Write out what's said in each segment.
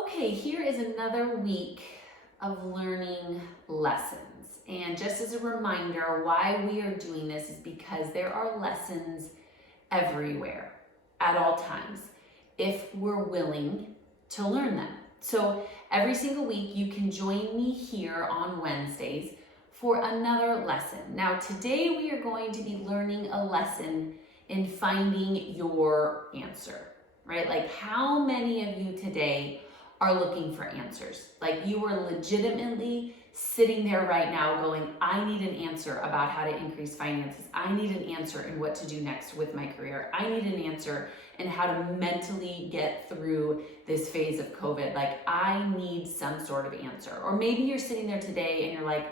Okay, here is another week of learning lessons. And just as a reminder, why we are doing this is because there are lessons everywhere at all times if we're willing to learn them. So every single week you can join me here on Wednesdays for another lesson. Now today we are going to be learning a lesson in finding your answer, right? Like how many of you today are looking for answers? Like you are legitimately sitting there right now going, I need an answer about how to increase finances. I need an answer in what to do next with my career. I need an answer in how to mentally get through this phase of COVID. Like I need some sort of answer. Or maybe you're sitting there today and you're like,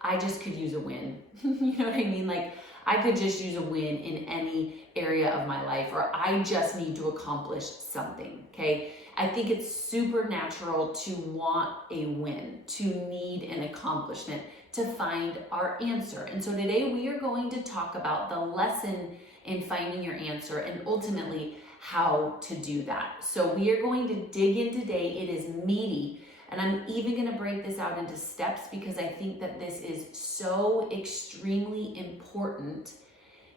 I just could use a win. You know what I mean? Like I could just use a win in any area of my life, or I just need to accomplish something, okay? I think it's super natural to want a win, to need an accomplishment, to find our answer. And so today we are going to talk about the lesson in finding your answer and ultimately how to do that. So we are going to dig in today. It is meaty. And I'm even going to break this out into steps because I think that this is so extremely important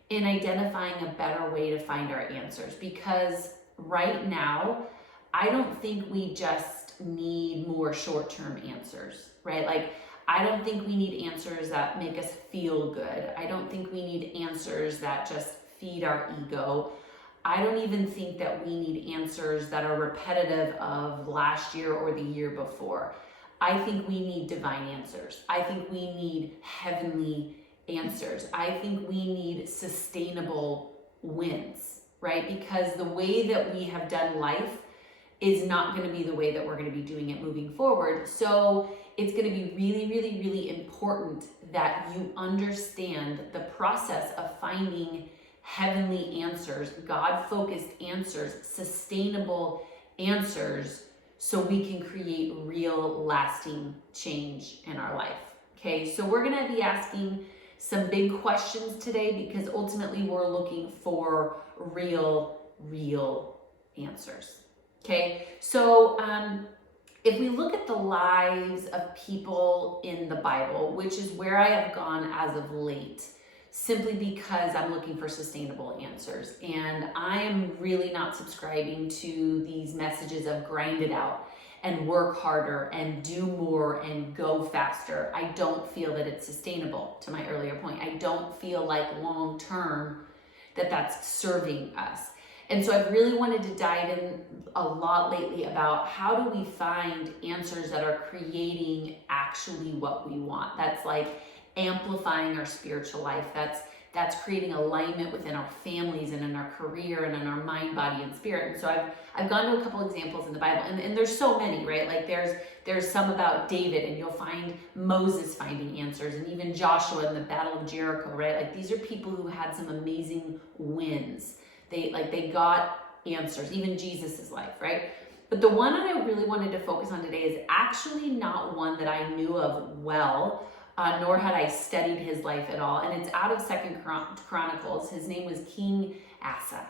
in identifying a better way to find our answers. Because right now, I don't think we just need more short-term answers, right? Like, I don't think we need answers that make us feel good. I don't think we need answers that just feed our ego. I don't even think that we need answers that are repetitive of last year or the year before. I think we need divine answers. I think we need heavenly answers. I think we need sustainable wins, right? Because the way that we have done life is not going to be the way that we're going to be doing it moving forward. So it's going to be really, really, really important that you understand the process of finding heavenly answers, God-focused answers, sustainable answers, so we can create real lasting change in our life. Okay, so we're going to be asking some big questions today because ultimately we're looking for real answers. Okay, so if we look at the lives of people in the Bible, which is where I have gone as of late, simply because I'm looking for sustainable answers. And I am really not subscribing to these messages of grind it out and work harder and do more and go faster. I don't feel that it's sustainable, to my earlier point. I don't feel like long term that that's serving us. And so I've really wanted to dive in a lot lately about how do we find answers that are creating actually what we want. That's like amplifying our spiritual life. That's creating alignment within our families and in our career and in our mind, body, and spirit. And so I've gone to a couple examples in the Bible, and there's so many, right? Like there's some about David, and you'll find Moses finding answers, and even Joshua in the Battle of Jericho, right? Like these are people who had some amazing wins. They got answers, even Jesus's life, right? But the one that I really wanted to focus on today is actually not one that I knew of well, nor had I studied his life at all. And it's out of Second Chronicles. His name was King Asa,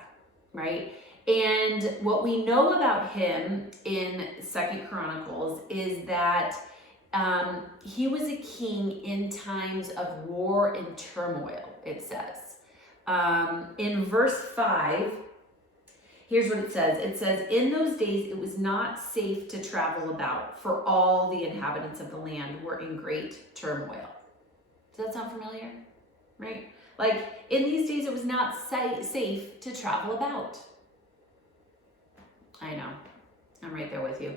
right? And what we know about him in Second Chronicles is that he was a king in times of war and turmoil, it says. In verse 5, here's what it says. It says, in those days it was not safe to travel about, for all the inhabitants of the land were in great turmoil. Does that sound familiar? Right? Like, in these days it was not safe to travel about. I know. I'm right there with you.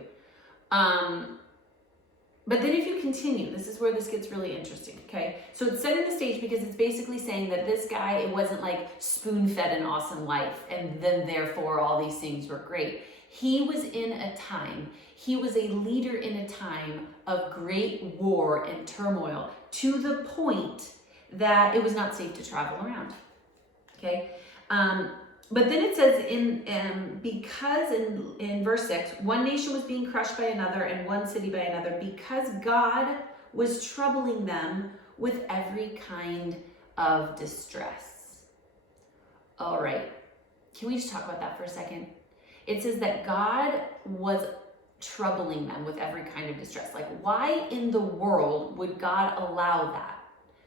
But then if you continue, this is where this gets really interesting, okay? So it's setting the stage because it's basically saying that this guy, it wasn't like spoon-fed an awesome life and then therefore all these things were great. He was in a time, he was a leader in a time of great war and turmoil to the point that it was not safe to travel around, okay? But then it says because in verse 6, one nation was being crushed by another and one city by another because God was troubling them with every kind of distress. All right, can we just talk about that for a second? It says that God was troubling them with every kind of distress. Like, why in the world would God allow that?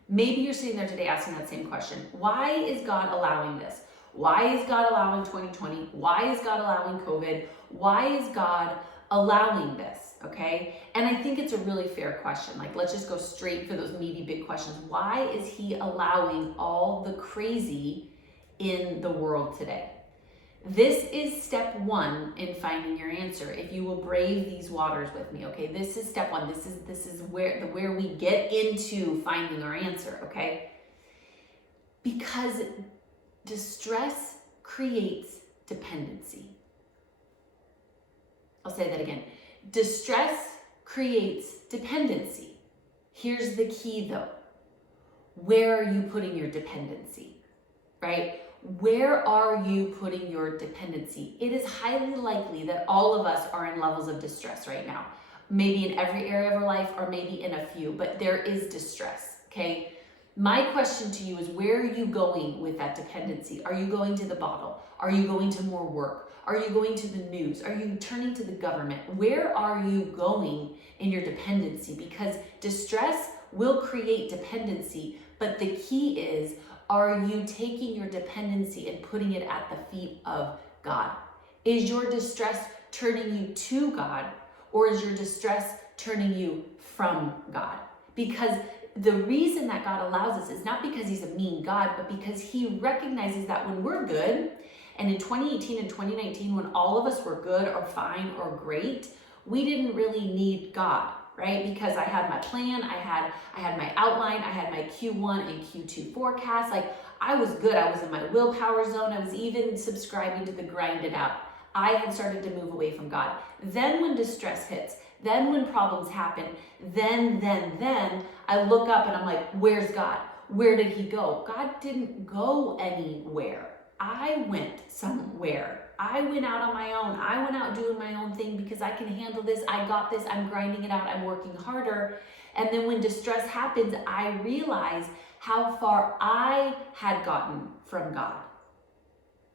Maybe you're sitting there today asking that same question. Why is God allowing this? Why is God allowing 2020? Why is God allowing COVID? Why is God allowing this? Okay. And I think it's a really fair question. Like, let's just go straight for those meaty, big questions. Why is he allowing all the crazy in the world today? This is step one in finding your answer. If you will brave these waters with me, okay? This is step one. This is where we get into finding our answer, okay? Because distress creates dependency. I'll say that again. Distress creates dependency. Here's the key though. Where are you putting your dependency, right? Where are you putting your dependency? It is highly likely that all of us are in levels of distress right now. Maybe in every area of our life or maybe in a few, but there is distress, okay? My question to you is, where are you going with that dependency? Are you going to the bottle? Are you going to more work? Are you going to the news? Are you turning to the government? Where are you going in your dependency? Because distress will create dependency, but the key is, are you taking your dependency and putting it at the feet of God? Is your distress turning you to God, or is your distress turning you from God? Because the reason that God allows us is not because he's a mean God, but because he recognizes that when we're good, and in 2018 and 2019, when all of us were good or fine or great, we didn't really need God. Right? Because I had my plan, I had my outline, I had my Q1 and Q2 forecast. Like, I was good. I was in my willpower zone. I was even subscribing to the grind it out. I had started to move away from God. Then when distress hits, then when problems happen, then I look up and I'm like, where's God? Where did he go? God didn't go anywhere. I went somewhere. I went out on my own. I went out doing my own thing because I can handle this. I got this. I'm grinding it out. I'm working harder. And then when distress happens, I realize how far I had gotten from God.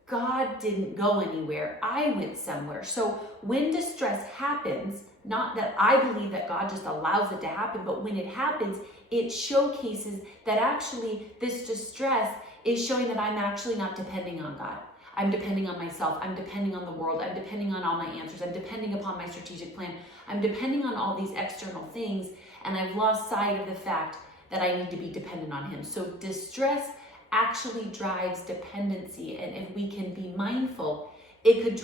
God didn't go anywhere. I went somewhere. So when distress happens, not that I believe that God just allows it to happen, but when it happens, it showcases that actually this distress is showing that I'm actually not depending on God. I'm depending on myself. I'm depending on the world. I'm depending on all my answers. I'm depending upon my strategic plan. I'm depending on all these external things, and I've lost sight of the fact that I need to be dependent on him. So distress actually drives dependency, and if we can be mindful, it could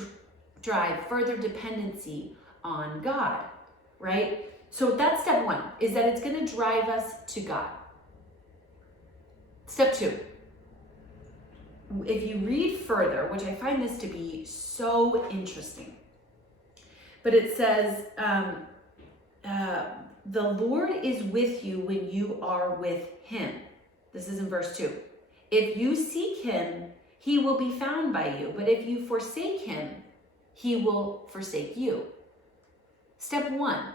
drive further dependency on God, right? So that's step one, is that it's going to drive us to God. Step two. If you read further, which I find this to be so interesting, but it says, the Lord is with you when you are with him. This is in verse 2. If you seek him, he will be found by you. But if you forsake him, he will forsake you. Step one,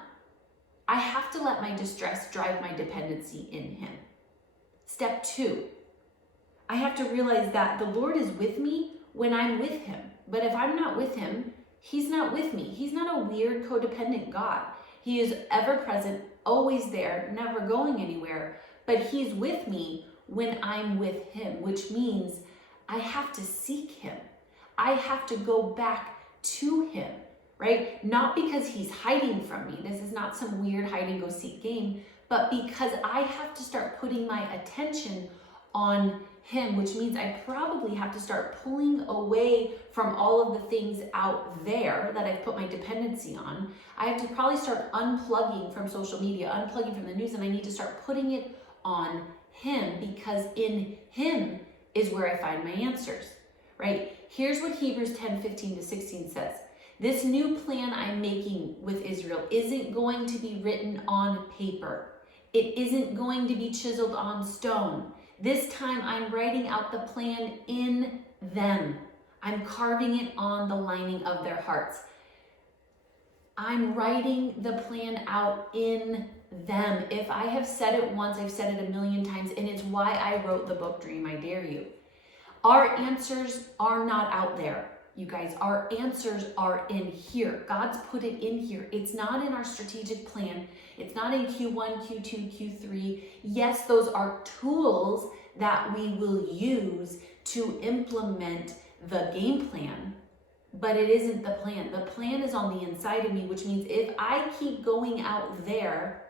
I have to let my distress drive my dependency in him. Step two, I have to realize that the Lord is with me when I'm with him. But if I'm not with him, he's not with me. He's not a weird codependent God. He is ever present, always there, never going anywhere. But he's with me when I'm with him, which means I have to seek him. I have to go back to him, right? Not because he's hiding from me. This is not some weird hide and go seek game, but because I have to start putting my attention on him, which means I probably have to start pulling away from all of the things out there that I've put my dependency on. I have to probably start unplugging from social media, unplugging from the news, and I need to start putting it on him, because in him is where I find my answers, right? Here's what Hebrews 10:15-16 says. This new plan I'm making with Israel isn't going to be written on paper. It isn't going to be chiseled on stone. This time I'm writing out the plan in them. I'm carving it on the lining of their hearts. I'm writing the plan out in them. If I have said it once, I've said it a million times, and it's why I wrote the book Dream I Dare You. Our answers are not out there. you guys. Our answers are in here. God's put it in here. It's not in our strategic plan. It's not in Q1, Q2, Q3. Yes, those are tools that we will use to implement the game plan, but it isn't the plan. The plan is on the inside of me, which means if I keep going out there,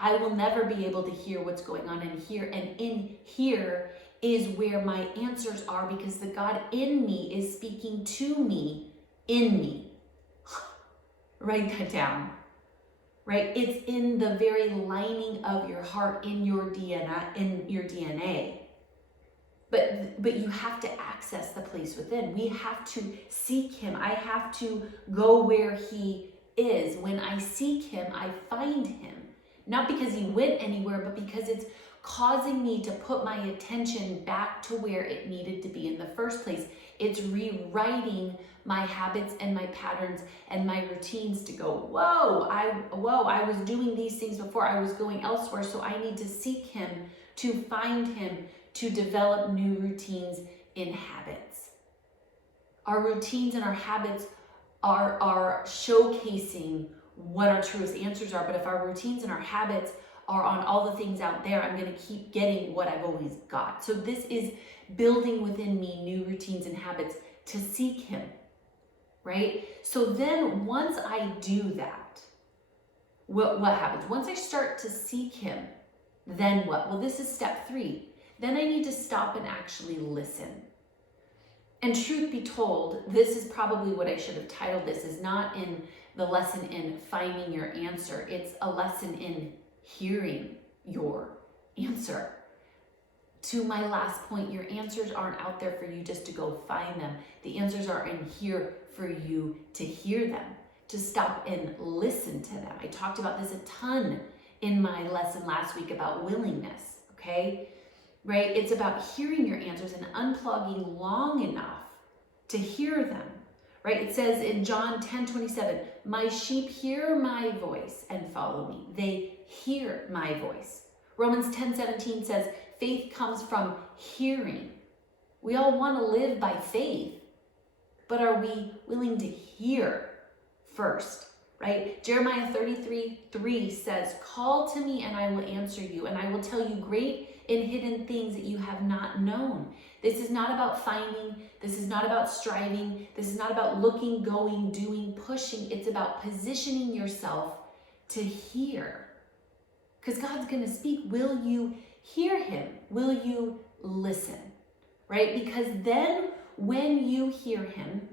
I will never be able to hear what's going on in here. And in here is where my answers are, because the God in me is speaking to me in me. Write that down, right? It's in the very lining of your heart, in your DNA. But you have to access the place within. We have to seek him. I have to go where he is. When I seek him, I find him. Not because he went anywhere, but because it's causing me to put my attention back to where it needed to be in the first place. It's rewriting my habits and my patterns and my routines to go, whoa, I was doing these things before, I was going elsewhere, so I need to seek him, to find him, to develop new routines and habits. Our routines and our habits are showcasing what our truest answers are. But if our routines and our habits are on all the things out there, I'm going to keep getting what I've always got. So this is building within me new routines and habits to seek him, right? So then once I do that, what happens? Once I start to seek him, then what? Well, this is step 3. Then I need to stop and actually listen. And truth be told, this is probably what I should have titled this, is not in the lesson in finding your answer. It's a lesson in hearing your answer. To my last point, your answers aren't out there for you just to go find them. The answers are in here for you to hear them, to stop and listen to them. I talked about this a ton in my lesson last week about willingness, okay? Right? It's about hearing your answers and unplugging long enough to hear them, right? It says in John 10:27, my sheep hear my voice and follow me. They hear my voice. Romans 10:17 says, faith comes from hearing. We all want to live by faith, but are we willing to hear first, right? Jeremiah 33:3 says, call to me and I will answer you, and I will tell you great and hidden things that you have not known. This is not about finding. This is not about striving. This is not about looking, going, doing, pushing. It's about positioning yourself to hear. Because God's going to speak. Will you hear him? Will you listen? Right? Because then when you hear him,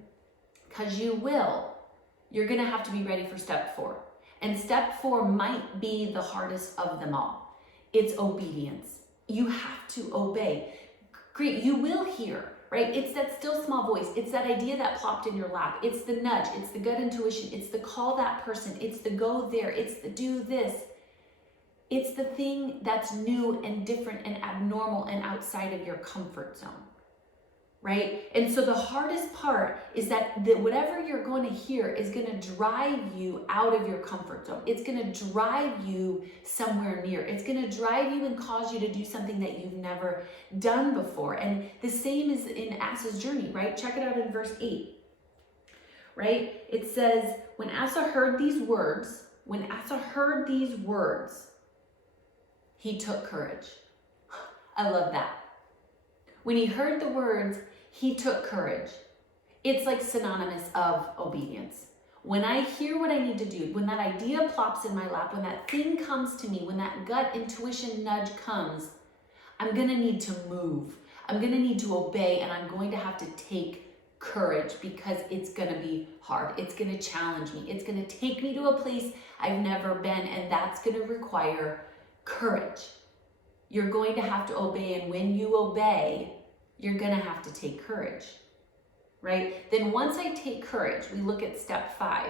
because you will, you're going to have to be ready for step 4. And step 4 might be the hardest of them all. It's obedience. You have to obey. Great, you will hear, right? It's that still small voice. It's that idea that plopped in your lap. It's the nudge. It's the gut intuition. It's the call that person. It's the go there. It's the do this. It's the thing that's new and different and abnormal and outside of your comfort zone, right? And so the hardest part is that whatever you're going to hear is going to drive you out of your comfort zone. It's going to drive you somewhere near. It's going to drive you and cause you to do something that you've never done before. And the same is in Asa's journey, right? Check it out in verse 8, right? It says, when Asa heard these words, he took courage. I love that. When he heard the words, he took courage. It's like synonymous of obedience. When I hear what I need to do, when that idea plops in my lap, when that thing comes to me, when that gut intuition nudge comes, I'm going to need to move. I'm going to need to obey, and I'm going to have to take courage because it's going to be hard. It's going to challenge me. It's going to take me to a place I've never been, and that's going to require courage. You're going to have to obey, and when you obey, you're going to have to take courage, right? Then once I take courage, we look at step 5.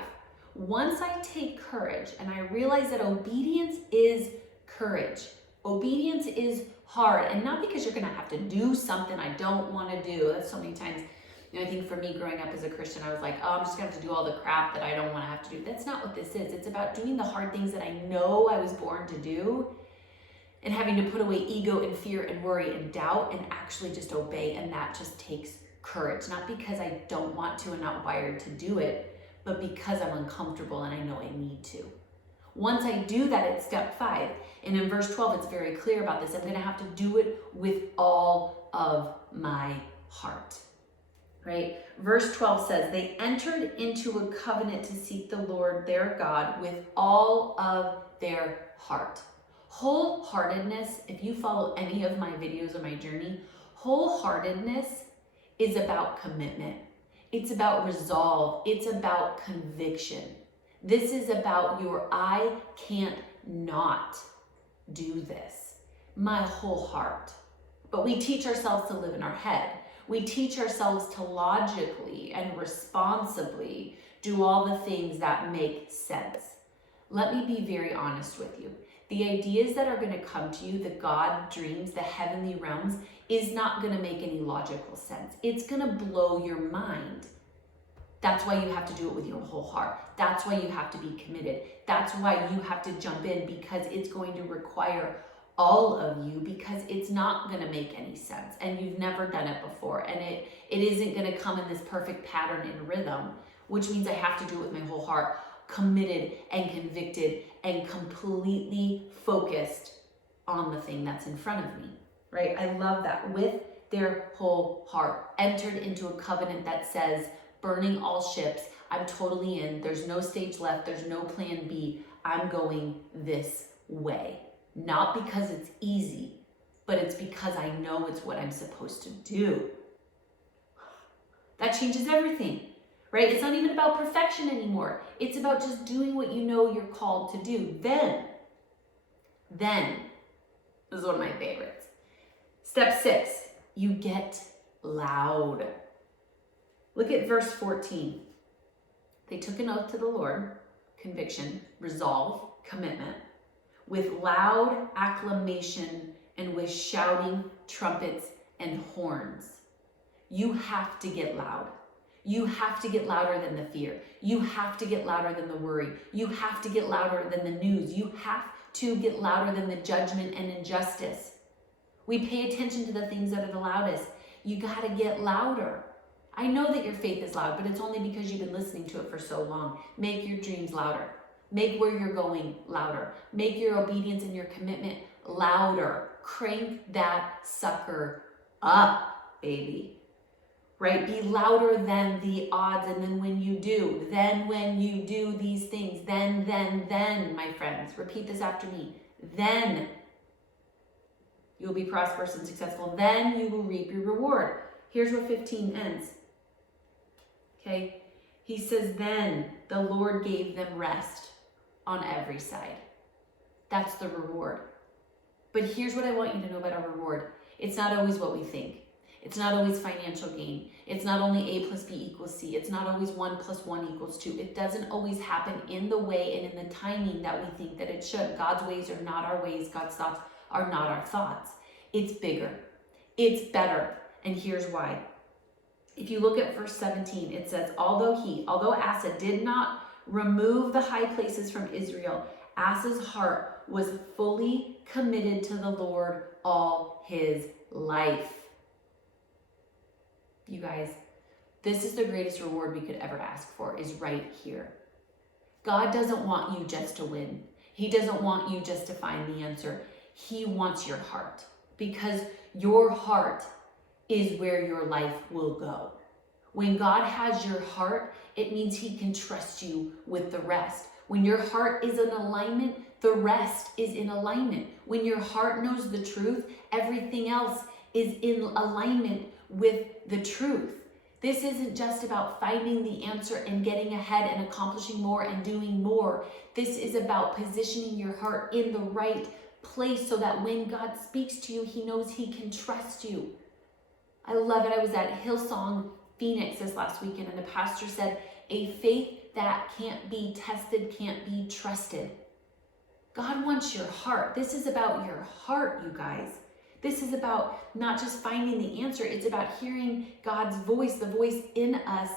Once I take courage and I realize that obedience is courage. Obedience is hard, and not because you're going to have to do something I don't want to do. That's so many times, I think for me growing up as a Christian, I was like, oh, I'm just going to have to do all the crap that I don't want to have to do. That's not what this is. It's about doing the hard things that I know I was born to do, and having to put away ego and fear and worry and doubt and actually just obey. And that just takes courage, not because I don't want to and not wired to do it, but because I'm uncomfortable and I know I need to. Once I do that, it's step 5. And in verse 12, it's very clear about this. I'm going to have to do it with all of my heart. Right? Verse 12 says, they entered into a covenant to seek the Lord their God with all of their heart. Wholeheartedness, if you follow any of my videos of my journey, wholeheartedness is about commitment. It's about resolve. It's about conviction. This is about your I can't not do this. My whole heart. But we teach ourselves to live in our head. We teach ourselves to logically and responsibly do all the things that make sense. Let me be very honest with you. The ideas that are going to come to you, the God dreams, the heavenly realms, is not going to make any logical sense. It's going to blow your mind. That's why you have to do it with your whole heart. That's why you have to be committed. That's why you have to jump in, because it's going to require all of you, because it's not going to make any sense and you've never done it before, and it isn't going to come in this perfect pattern and rhythm, which means I have to do it with my whole heart, committed and convicted and completely focused on the thing that's in front of me, right? I love that. With their whole heart, entered into a covenant that says, burning all ships, I'm totally in, there's no stage left, there's no plan B, I'm going this way. Not because it's easy, but it's because I know it's what I'm supposed to do. That changes everything, right? It's not even about perfection anymore. It's about just doing what you know you're called to do. Then, this is one of my favorites. Step 6, you get loud. Look at verse 14. They took an oath to the Lord, conviction, resolve, commitment, with loud acclamation and with shouting, trumpets, and horns. You have to get loud. You have to get louder than the fear. You have to get louder than the worry. You have to get louder than the news. You have to get louder than the judgment and injustice. We pay attention to the things that are the loudest. You got to get louder. I know that your faith is loud, but it's only because you've been listening to it for so long. Make your dreams louder. Make where you're going louder. Make your obedience and your commitment louder. Crank that sucker up, baby. Right? Be louder than the odds. And then when you do these things, then, my friends, repeat this after me. Then you'll be prosperous and successful. Then you will reap your reward. Here's where 15 ends. Okay? He says, then the Lord gave them rest on every side. That's the reward. But here's what I want you to know about our reward. It's not always what we think. It's not always financial gain. It's not only A plus B equals C. It's not always 1 plus 1 equals 2. It doesn't always happen in the way and in the timing that we think that it should. God's ways are not our ways. God's thoughts are not our thoughts. It's bigger. It's better. And here's why. If you look at verse 17, it says, although Asa did not remove the high places from Israel, Asa's heart was fully committed to the Lord all his life. You guys, this is the greatest reward we could ever ask for, is right here. God doesn't want you just to win. He doesn't want you just to find the answer. He wants your heart, because your heart is where your life will go. When God has your heart, it means he can trust you with the rest. When your heart is in alignment, the rest is in alignment. When your heart knows the truth, everything else is in alignment with the truth. This isn't just about finding the answer and getting ahead and accomplishing more and doing more. This is about positioning your heart in the right place so that when God speaks to you, he knows he can trust you. I love it. I was at Hillsong Phoenix this last weekend, and the pastor said, a faith that can't be tested can't be trusted. God wants your heart. This is about your heart, you guys. This is about not just finding the answer. It's about hearing God's voice, the voice in us.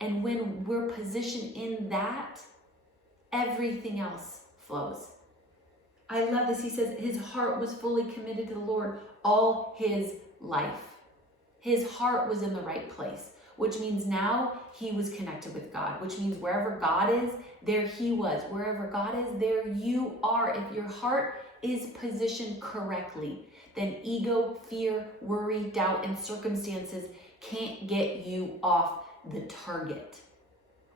And when we're positioned in that, everything else flows. I love this. He says his heart was fully committed to the Lord all his life. His heart was in the right place, which means now he was connected with God, which means wherever God is, there he was. Wherever God is, there you are. If your heart is positioned correctly, then ego, fear, worry, doubt, and circumstances can't get you off the target.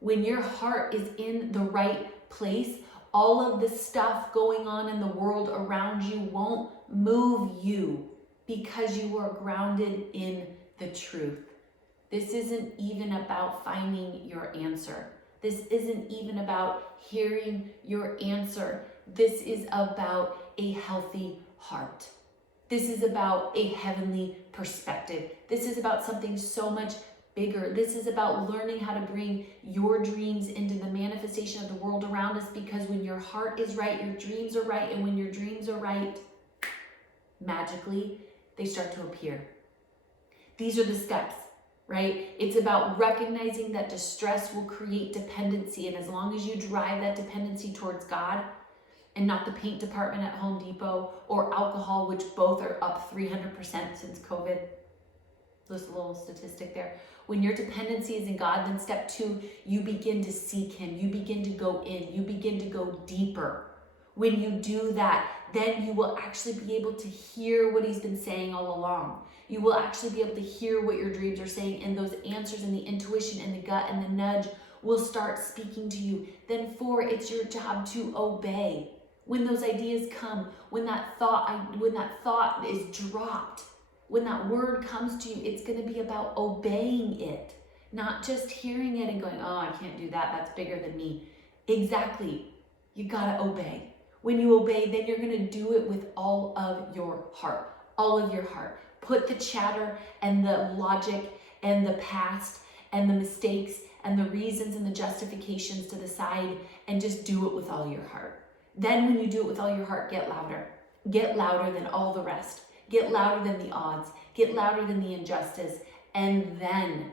When your heart is in the right place, all of the stuff going on in the world around you won't move you because you are grounded in the truth. This isn't even about finding your answer. This isn't even about hearing your answer. This is about a healthy heart. This is about a heavenly perspective. This is about something so much bigger. This is about learning how to bring your dreams into the manifestation of the world around us, because when your heart is right, your dreams are right. And when your dreams are right, magically, they start to appear. These are the steps, right? It's about recognizing that distress will create dependency. And as long as you drive that dependency towards God and not the paint department at Home Depot or alcohol, which both are up 300% since COVID. Just a little statistic there. When your dependency is in God, then step 2, you begin to seek him. You begin to go in. You begin to go deeper. When you do that, then you will actually be able to hear what he's been saying all along. You will actually be able to hear what your dreams are saying, and those answers and the intuition and the gut and the nudge will start speaking to you. Then 4, it's your job to obey. When those ideas come, when that thought is dropped, when that word comes to you, it's going to be about obeying it, not just hearing it and going, oh, I can't do that. That's bigger than me. Exactly. You got to obey. When you obey, then you're going to do it with all of your heart, all of your heart. Put the chatter and the logic and the past and the mistakes and the reasons and the justifications to the side and just do it with all your heart. Then when you do it with all your heart, get louder. Get louder than all the rest. Get louder than the odds. Get louder than the injustice. And then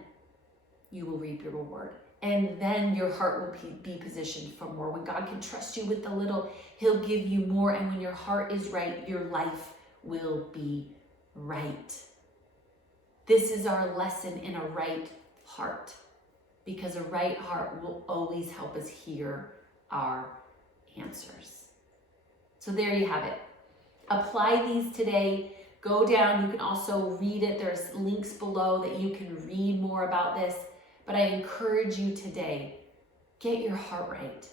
you will reap your reward. And then your heart will be positioned for more. When God can trust you with the little, he'll give you more. And when your heart is right, your life will be right. This is our lesson in a right heart, because a right heart will always help us hear our answers. So there you have it. Apply these today. Go down. You can also read it. There's links below that you can read more about this. But I encourage you today, get your heart right.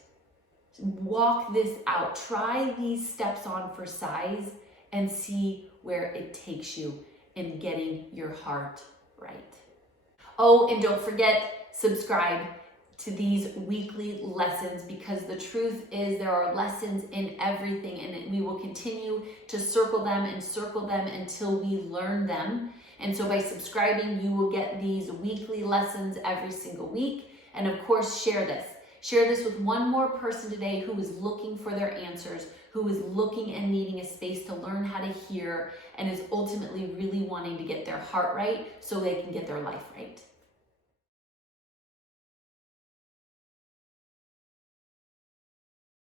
Walk this out. Try these steps on for size and see where it takes you in getting your heart right. Oh, and don't forget, subscribe to these weekly lessons, because the truth is there are lessons in everything, and we will continue to circle them until we learn them. And so by subscribing, you will get these weekly lessons every single week. And of course, share this. Share this with one more person today who is looking for their answers, who is looking and needing a space to learn how to hear, and is ultimately really wanting to get their heart right so they can get their life right.